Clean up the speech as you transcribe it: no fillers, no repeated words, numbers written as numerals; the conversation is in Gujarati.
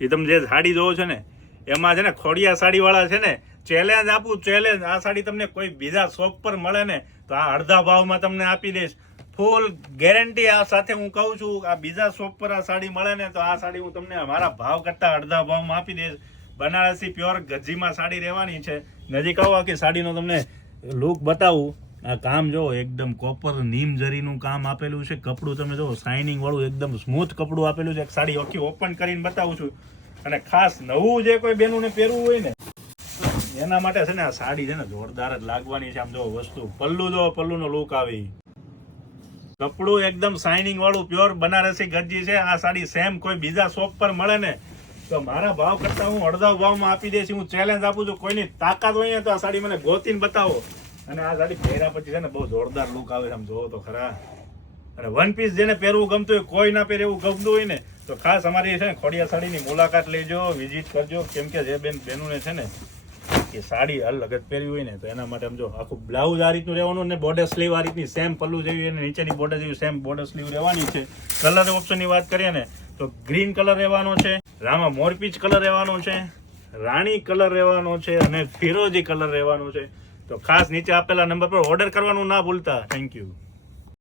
એ તમે જે સાડી જોવો છો ને એમાં છે ને ખોડિયા સાડીવાળા છે ને ચેલેન્જ આપું, ચેલેન્જ. આ સાડી તમને કોઈ બીજા શોપ પર મળે ને તો આ અડધા ભાવમાં તમને આપી દઈશ. ફૂલ ગેરંટી આ સાથે હું કહું છું. આ બીજા શોપ પર આ સાડી મળે ને તો આ સાડી હું તમને મારા ભાવ કરતાં અડધા ભાવમાં આપી દઈશ. બનારસી પ્યોર ગજીમાં સાડી રહેવાની છે. નજીક આવો આખી સાડીનો તમને લુક બતાવું. આ કામ જો એકદમ કોપર નીમ જરીનું કામ આપેલું છે. કપડું તમે જો શાઇનિંગ વાળું એકદમ સ્મૂથ કપડું આપેલું છે. એક સાડી આખી ઓપન કરીને બતાવું છું. અને ખાસ નવું જે કોઈ બેનુને પહેરવું હોય ને એના માટે છે ને આ સાડી છે ને જોરદાર જ લાગવાની છે. આમ જો વસ્તુ પલ્લુ જો પલ્લુનો લુક આવી, કપડું એકદમ શાઇનિંગ વાળું પ્યોર બનારસી ગજી છે. આ સાડી સેમ કોઈ બીજા શોપ પર મળે ને તો મારા ભાવ કરતા હું અડધા ભાવમાં આપી દઈશ. હું ચેલેન્જ આપું છું. કોઈની તાકાત હોય તો આ સાડી મને ગોતીને બતાવો. અને આ સાડી પહેર્યા પછી છે ને બહુ જોરદાર લુક આવે છે. આમ જોવો તો ખરા. અને વન પીસ જેને પહેરવું ગમતું હોય, કોઈ ના પહેરે એવું ગમતું હોય ને તો ખાસ અમારી છે ને ખોડિયા સાડીની મુલાકાત લેજો, વિઝિટ કરજો. કેમ કે જે બેનુને છે ને એ સાડી અલગ જ પહેરવી હોય ને તો એના માટે સમજો આખું બ્લાઉઝ આ રીતનું રહેવાનું ને બોર્ડર સ્લીવ આ રીતની સેમ પલ્લુ જેવી અને નીચેની બોર્ડર જેવી સેમ બોર્ડર સ્લીવ રહેવાની છે. કલર ઓપ્શનની વાત કરીએ ને તો ગ્રીન કલર રહેવાનો છે, રામા મોરપીચ કલર રહેવાનો છે, રાણી કલર રહેવાનો છે અને ફિરોજી કલર રહેવાનો છે. તો ખાસ નીચે આપેલા નંબર પર ઓર્ડર કરવાનું ના ભૂલતા. Thank you.